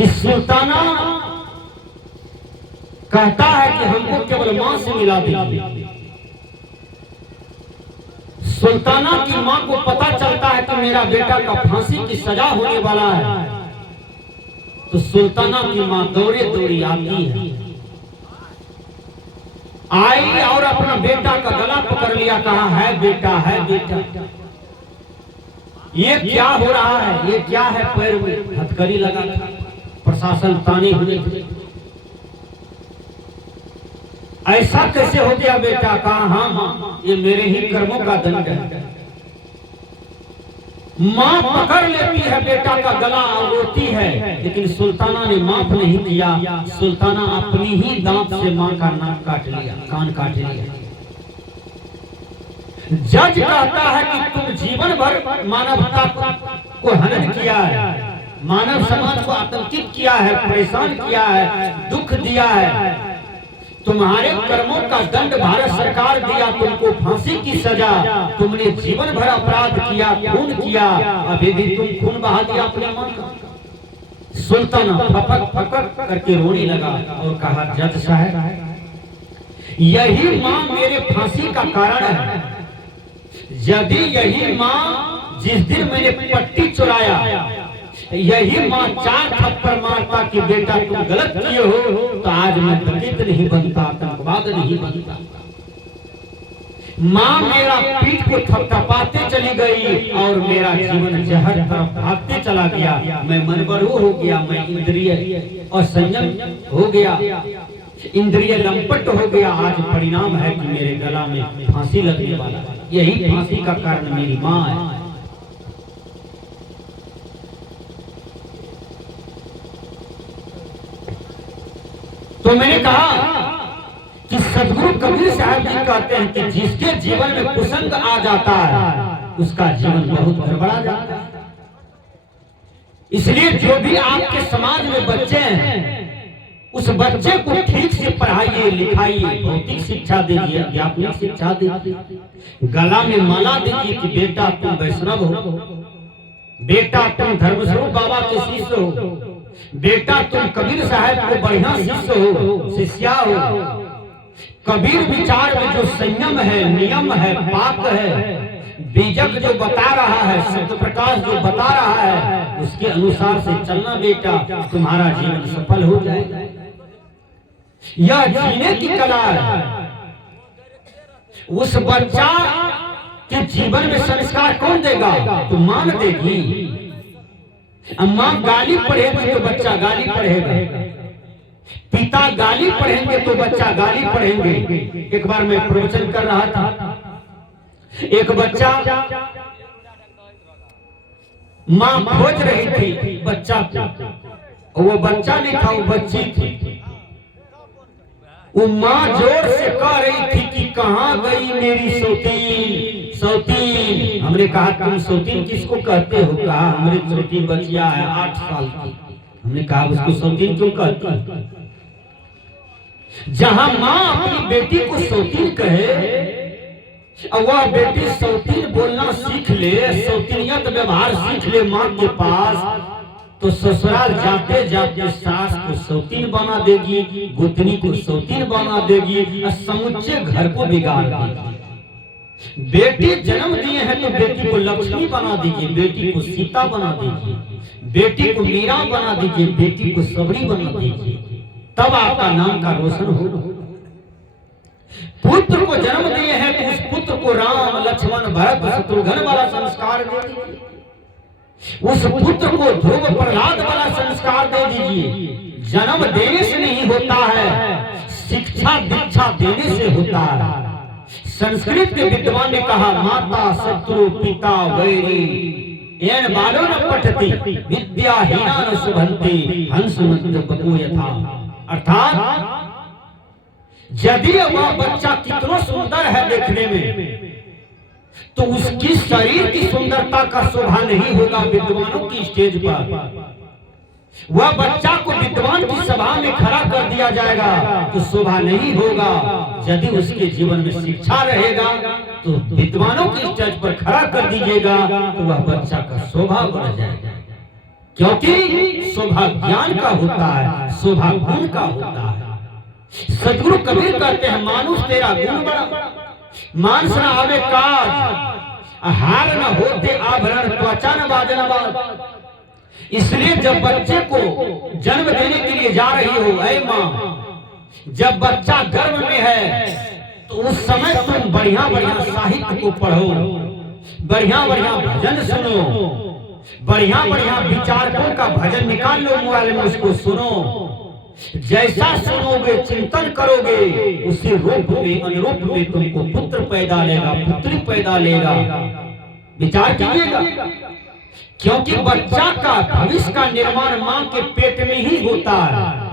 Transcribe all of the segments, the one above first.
कि सुल्ताना कहता है कि हमको केवल मां से मिला दीजिए। सुल्ताना की मां को पता चलता है कि मेरा बेटा का फांसी की सजा होने वाला है, तो सुल्ताना की मां दौड़े दौड़ी आती है, आई और अपना बेटा का गला पकड़ लिया, कहा है बेटा, है बेटा, ये क्या हो रहा है, ये क्या है, पैर में हथकड़ी लगा था, प्रशासन ताने हुए थे, ऐसा कैसे हो गया बेटा, कहा हाँ ये मेरे ही कर्मों का दंड है। मां पकड़ लेती है बेटा का गला और रोती है, लेकिन सुल्ताना ने माफ नहीं किया। सुल्ताना अपनी ही दांत से मां का नाक काट लिया, कान काट लिया। जज कहता है कि तुम जीवन भर मानवता को हनन किया है, मानव समाज को आतंकित किया है, परेशान किया है, दुख दिया है, तुम्हारे कर्मों का दंड भारत सरकार दिया, तुमको फांसी की सजा, तुमने जीवन भर अपराध किया, खून किया, अभी भी तुम खून बहा दिया अपने मां का। सुल्ताना फपक फपक करके रोने लगा और कहा जज साहब, यही मां मेरे फांसी का कारण है। यदि यही मां जिस दिन मैंने पट्टी चुराया, यही मां 4 थप्पड़ मारता कि बेटा तुम गलत किए हो, तो आज मैं दलित नहीं बनता, आतंकवाद नहीं बनता। मां मेरा पीठ को थपथपाते चली गई और मेरा जीवन जहर तरफ भागते चला गया, मैं मनबरू हो गया, मैं इंद्रिय और संयम हो गया, इंद्रिय लंपट हो गया। आज परिणाम है कि मेरे गला में फांसी लगने वाला, यही फांसी का कारण मेरी मां है। तो मैंने कहा कि सदगुरु कबीर साहब जी कहते हैं कि जिसके जीवन में कुसंग आ जाता है उसका जीवन बहुत गड़बड़ा जाता है। इसलिए जो भी आपके समाज में बच्चे हैं, उस बच्चे को ठीक से पढ़ाइए, लिखाइए, भौतिक शिक्षा दीजिए, आध्यात्मिक शिक्षा दीजिए, गला में माला दीजिए कि बेटा तुम वैष्णव हो, बेटा तुम धर्मस्वरूप बाबा के शिष्य हो, बेटा तुम कबीर साहब को बढ़िया शिष्य हो, शिष्या हो। कबीर विचार में जो संयम है, नियम है, पाक है, बीजक जो बता रहा है, सत्य प्रकाश जो बता रहा है, उसके अनुसार से चलना बेटा, तुम्हारा जीवन सफल हो जाएगा। यह जीने की कला है। उस बच्चा के जीवन में संस्कार कौन देगा? तो मां देगी। मां गाली पढ़ेगी तो बच्चा गाली पढ़ेगा, पिता गाली पढ़ेंगे तो बच्चा गाली पढ़ेंगे। एक बार मैं प्रवचन कर रहा था, एक बच्चा, मां खोज रही थी बच्चा को, वो बच्चा नहीं था, वो बच्ची थी। वो मां जोर से कह रही थी कि कहां गई मेरी सौतीन, सौतीन। हमने कहा तुम सौतीन किसको कहते हो? कहा हमारी छोटी बच्चिया है 8 साल की। हमने कहा उसको सौतीन क्यों कहती? जहां मां अपनी बेटी को सौतीन कहे और वह बेटी सौतीन बोलना सीख ले, सौतीनियत व्यवहार सीख ले मां के पास, तो ससुराल जाते जाते सास को सौतीन बना देगी, गोतनी को सौतीन बना देगी और समुच्चे घर को बिगाड़ देगी। बेटी जन्म दिए हैं तो बेटी को लक्ष्मी बना दीजिए, बेटी को सीता बना दीजिए, बेटी को मीरा बना दीजिए, बेटी को सबरी बना दीजिए, तब आपका नाम का रोशन होगा। पुत्र को जन्म दिए हैं तो उस पुत्र को राम, लक्ष्मण, भरत, शत्रुघ्न वाला संस्कार दे दीजिए, उस पुत्र को ध्रुव, प्रहलाद वाला संस्कार दे दीजिए। जन्म देने से नहीं होता है, शिक्षा दीक्षा देने से होता है। संस्कृत के विद्वान ने कहा माता शत्रु पिता वैरी एन बालो न पठति विद्याहीना न शुभन्ति हंस मत बको यथा। अर्थात यदि वह बच्चा कितना सुंदर है देखने में, तो उसकी शरीर की सुंदरता का शोभा नहीं होगा विद्वानों की स्टेज पर। वह बच्चा को विद्वान की सभा में खड़ा कर दिया जाएगा तो शोभा नहीं होगा। यदि उसके जीवन में शिक्षा रहेगा तो विद्वानों की स्टेज पर खड़ा कर दीजिएगा तो वह बच्चा का शोभा बढ़ जाएगा। क्योंकि शोभा ज्ञान का होता है, शोभा गुण का होता है। सदगुरु कबीर कहते हैं मानुष तेरा गुण बड़ा, मानस न आवे काज, हार न होते आभरण, त्वचा न बाजन बाज। इसलिए जब बच्चे को जन्म देने के लिए जा रही हो, ऐ माँ, जब बच्चा गर्भ में है तो उस समय तुम बढ़िया बढ़िया साहित्य को पढ़ो, बढ़िया बढ़िया भजन सुनो, बढ़िया बढ़िया विचारकों का भजन निकाल लो मोबाइल में, उसको सुनो। जैसा सुनोगे, चिंतन करोगे, उसी रूप में अनुरूप में तुमको पुत्र पैदा लेगा, पुत्री पैदा लेगा। विचार कीजिएगा, क्योंकि बच्चा का भविष्य का निर्माण मां के पेट में ही होता है।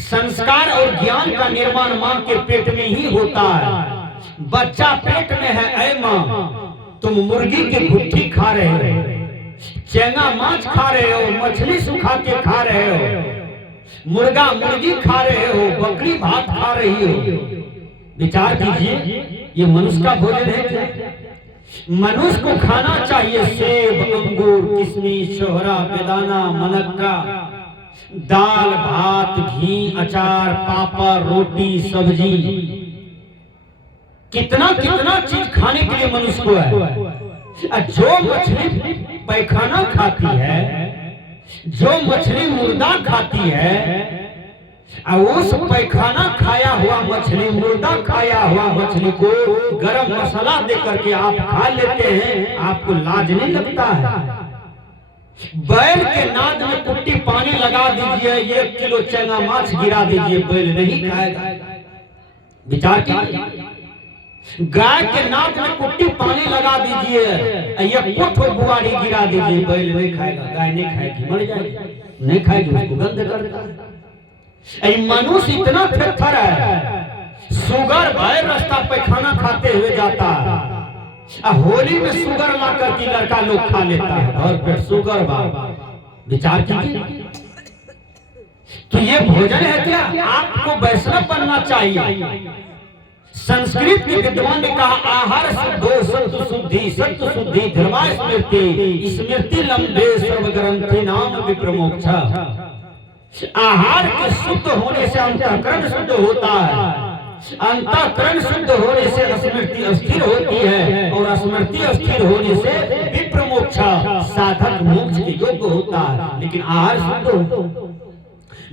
संस्कार और ज्ञान का निर्माण मां के पेट में ही होता है। बच्चा पेट में है, ऐ मां, तुम मुर्गी की गुट्ठी खा रहे हो, चेंगा माछ खा रहे हो, मछली सुखा के खा रहे हो, मुर्गा मुर्गी खा रहे हो, बकरी भात खा रही हो। विचार कीजिए, ये मनुष्य का भोजन है क्या? मनुष्य को खाना चाहिए सेब, अंगूर, किशमिश, सोहरा, बेदाना, मनक्का, दाल, भात, घी, अचार, पापड़, रोटी, सब्जी, कितना कितना चीज खाने के लिए मनुष्य को है। जो मछली पैखाना खाती है, जो मछली मुर्दा खाती है, उस पैखाना खाया हुआ मछली, मुर्दा खाया हुआ मछली को गरम मसाला दे करके आप खा लेते हैं, आपको लाज नहीं लगता है? बैल के नाद में कुट्टी पानी लगा दीजिए, 1 किलो चेंगा माछ गिरा दीजिए, बैल नहीं खाएगा। विचार कीजिए, गाय के नाक में कुट्टी पानी लगा दीजिए, एक कोठो बुआरी गिरा दीजिए, बैल नहीं खाएगा, गाय नहीं खाएगी, मर जाएगी, नहीं खाएगी, उसको गंध कर देगा। मनुष्य इतना थेथर है, शुगर भय रास्ता पैखाना खाते हुए जाता है। होली में शुगर ला करके लड़का लोग खा लेता है, और फिर शुगर बात। विचार कीजिए, तो ये भोजन है क्या? आपको वैष्णव बनना चाहिए। संस्कृत के विद्वान ने कहा आहार शुद्धो सत्व शुद्धि, सत्व शुद्धि धर्मा स्मृति, स्मृति लंबे सर्वग्रंथि नाम विप्रमोक्षा। आहार के शुद्ध होने से अंतःकरण शुद्ध होता है, अंतःकरण शुद्ध होने से स्मृति स्थिर होती है, और स्मृति स्थिर होने से विप्रमोक्षा साधक मोक्ष के योग्य होता है। लेकिन आहार शुद्ध हो।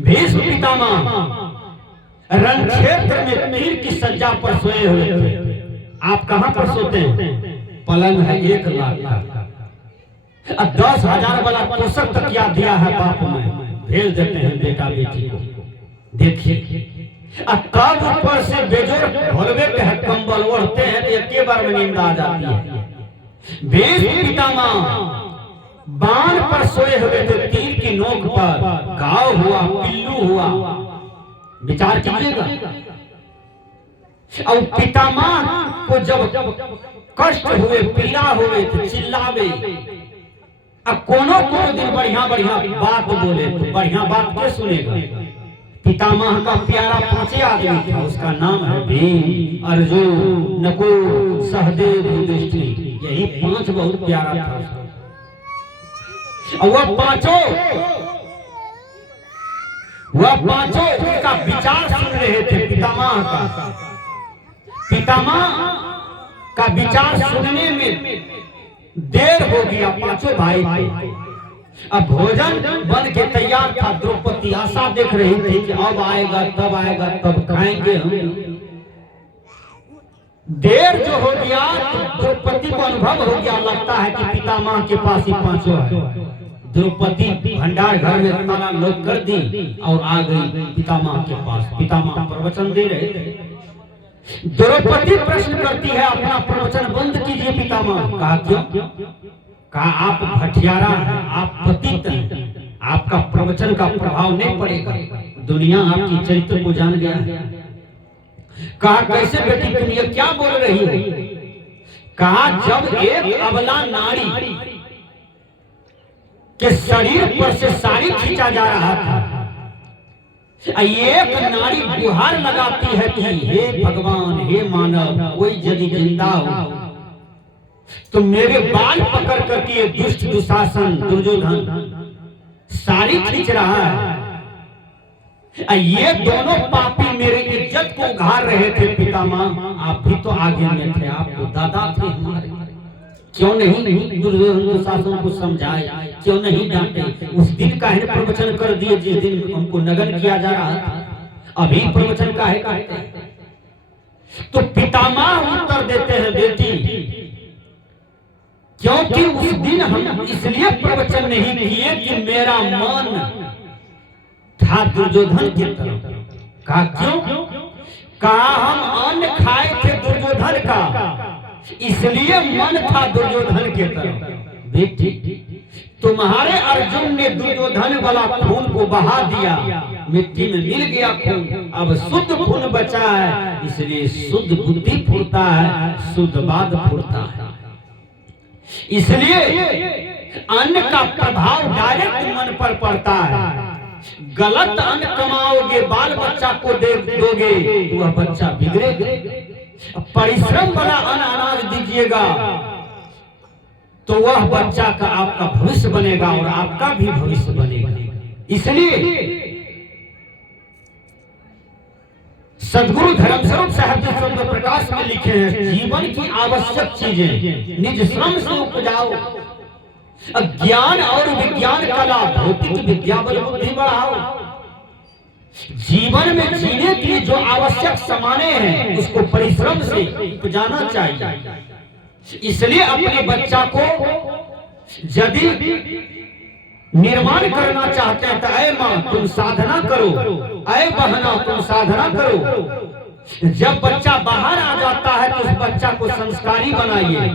भीष्म पितामह रण क्षेत्र में तीर की सज्जा पर सोए हुए थे। आप कहां पर सोते हैं? पलंग है 1 लाख का, 10,000 वाला तोशक तकिया दिया है बाप में, भेज देते हैं बेटा बेटी को। देखिए, तब ऊपर से बेजोर भोलवे पे कंबल ओढ़ते हैं तो एक बार में नींद आ जाती है। भीष्म पितामह बाण पर सोए हुए थे, तीर की नोक पर घाव हुआ, पिल्लू हुआ। विचार कीजिएगा, और पितामह को जब कष्ट हुए, पीड़ा हुए तो चिल्लावे। अब कोनो दिन बढ़िया बढ़िया बात बोले तो बढ़िया बात के सुनेगा? पितामह का प्यारा 5 आदमी था, उसका नाम है भीम, अर्जुन, नकुल, सहदेव, युधिष्ठिर। यही 5 बहुत प्यारा था। और वह पांचों उसका विचार सुन रहे थे पितामह का। पितामह का विचार सुनने में देर हो गया। 5 भाई थे। अब भोजन बन के तैयार था। द्रौपदी आशा देख रही थी कि अब आएगा, तब खाएंगे हम। देर जो हो गया तो द्रौपदी को अनुभव हो गया, लगता है कि पितामह के पास ही 5 है। द्रौपदी भंडार घर में ताला लॉक कर दी और आ गई पितामह के पास। पितामह प्रवचन दे रहे थे। द्रौपदी प्रश्न करती है, अपना प्रवचन बंद कीजिए पितामह। कहा क्यों? कहा आप भटियारा हैं, आप पतित हैं, आपका प्रवचन का प्रभाव नहीं पड़ेगा, दुनिया आपकी चरित्र को जान गया है। कहा कैसे बेटी तुम ये क्या बोल रही हो? कहा जब एक अबला नारी के शरीर पर से साड़ी खींचा जा रहा था, एक नारी गुहार लगाती है कि हे भगवान, हे मानव, कोई यदि जिंदा हो तो मेरे बाल पकड़ करके दुष्ट दुशासन दुर्योधन साड़ी खींच रहा है। ये दोनों पापी मेरी इज्जत को उघार रहे थे। पितामह आप भी तो आगे में थे, आप तो दादा थे हमारे, क्यों नहीं दुर्योधन दुशासन को समझाए, क्यों नहीं डांटे? उस दिन का है प्रवचन कर दिए जिस दिन हमको नगन किया जा रहा था, अभी प्रवचन का है कहते हैं। तो पितामह उत्तर देते हैं, बेटी क्योंकि उस दिन हम इसलिए प्रवचन नहीं किए कि मेरा मन था दुर्योधन की तरफ। कहा क्यों? कहा हम अन्न खाए थे दुर्योधन का, इसलिए मन था दुर्योधन के तरफ। बेटी तुम्हारे अर्जुन ने दुर्योधन वाला खून को बहा दिया, मिट्टी में मिल गया खून, अब शुद्ध खून बचा है, इसलिए शुद्ध बुद्धि फूरता है, शुद्ध बात फूरता है। इसलिए अन्न का प्रभाव डायरेक्ट मन पर पड़ता है। गलत अन्न कमाओगे, बाल बच्चा को दे दोगे तो वह बच्चा बिगड़ेगा। परिश्रम वाला अन्न अनाज दीजिएगा तो वह बच्चा का आपका भविष्य बनेगा और आपका भी भविष्य बनेगा। इसलिए सदगुरु धर्मस्वरूप साहब जी शब्द प्रकाश में लिखे हैं, जीवन की आवश्यक चीजें निज श्रम से उपजाओ, ज्ञान और विज्ञान कला भौतिक विद्या बल बुद्धि बढ़ाओ। जीवन में जीने के लिए जो आवश्यक सामाने हैं उसको परिश्रम से उपजाना चाहिए। इसलिए अपने बच्चा को यदि निर्माण करना चाहते हैं तो ऐ माँ तुम साधना करो, ऐ बहना तुम साधना करो। जब बच्चा बाहर आ जाता है तो उस बच्चा को संस्कारी बनाइए,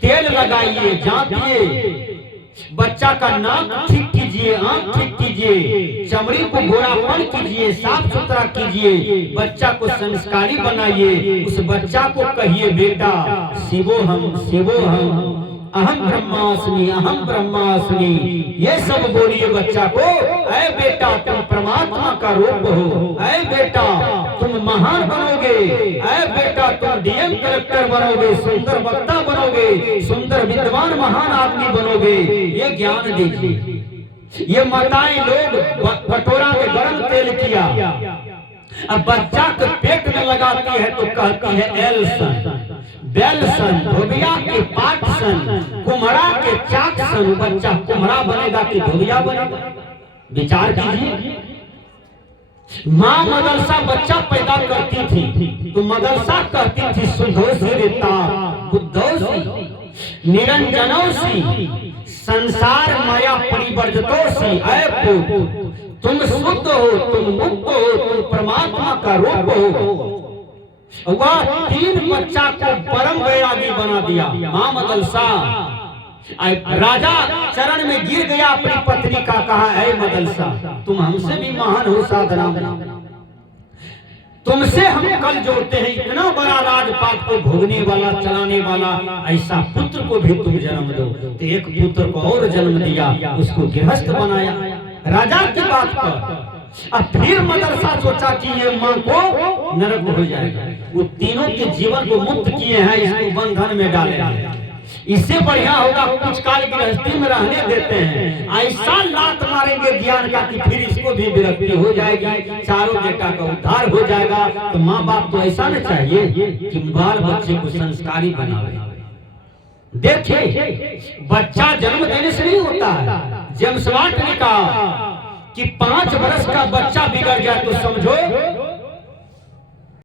तेल लगाइए, जांचिए, बच्चा का नाक ठीक कीजिए, आंख ठीक कीजिए, चमड़ी को गोरापन कीजिए, साफ सुथरा कीजिए, बच्चा को संस्कारी बनाइए। उस बच्चा को कहिए बेटा शिवोहम अहम ब्रह्मास्मि अहम ब्रह्मास्मि, ये सब बोलिए बच्चा को। ऐ बेटा तुम परमात्मा का रूप हो, ऐ बेटा तुम महान बनोगे, ऐ बेटा तुम डीएम कलेक्टर बनोगे, सुंदर वक्ता बनोगे, सुंदर विद्वान महान आदमी बनोगे। ये ज्ञान दीजिए। ये माताएं लोग कटोरा में गर्म तेल किया, अब बच्चा के पेट में लगाती है तो कहती है एलसन बेलसन, धोबिया के पाटसन, कुम्हड़ा के चाकसन। बच्चा कुम्हड़ा बनेगा कि धोबिया बनेगा? विचार कीजिए। माँ मदरसा बच्चा पैदा करती थी तो मदरसा कहती थी सुधोसी रेता बुद्धोसी निरंजनोसी संसार माया परिवर्जतोसी। ऐ पुत्र तुम शुद्ध हो, तुम मुक्त हो, तुम परमात्मा का रूप हो। वह 3 बच्चा को परम वैरागी बना दिया। माँ मदलसा राजा चरण में गिर गया, अपनी पत्नी का कहा ऐ मदलसा तुम हमसे भी महान हो साधना में, तुमसे हम कल जोड़ते हैं। इतना बड़ा राजपाट को भोगने वाला चलाने वाला ऐसा पुत्र को भी तुम जन्म दो। तो एक पुत्र को और जन्म दिया, उसको गृहस्थ बनाया राजा की बात पर। अब फिर मदरसा सोचा कि ये माँ को नरक हो जाएगा। वो तीनों के जीवन को मुक्त किए हैं, इसको बंधन में डाले हैं। इससे बढ़िया होगा कुछ काल गृहस्थी में रहने देते हैं। ऐसा लात मारेंगे ज्ञान का कि फिर इसको भी विरक्ति हो जाएगी, चारों बेटा का उद्धार हो जाएगा। तो माँ बाप तो ऐसा न चाहिए कि बाल बच्चे को संस्कारी बनावे। देखिए बच्चा जन्म देने से नहीं होता है। जेम्स वाट ने कहा कि 5 वर्ष का बच्चा बिगड़ जाए तो समझो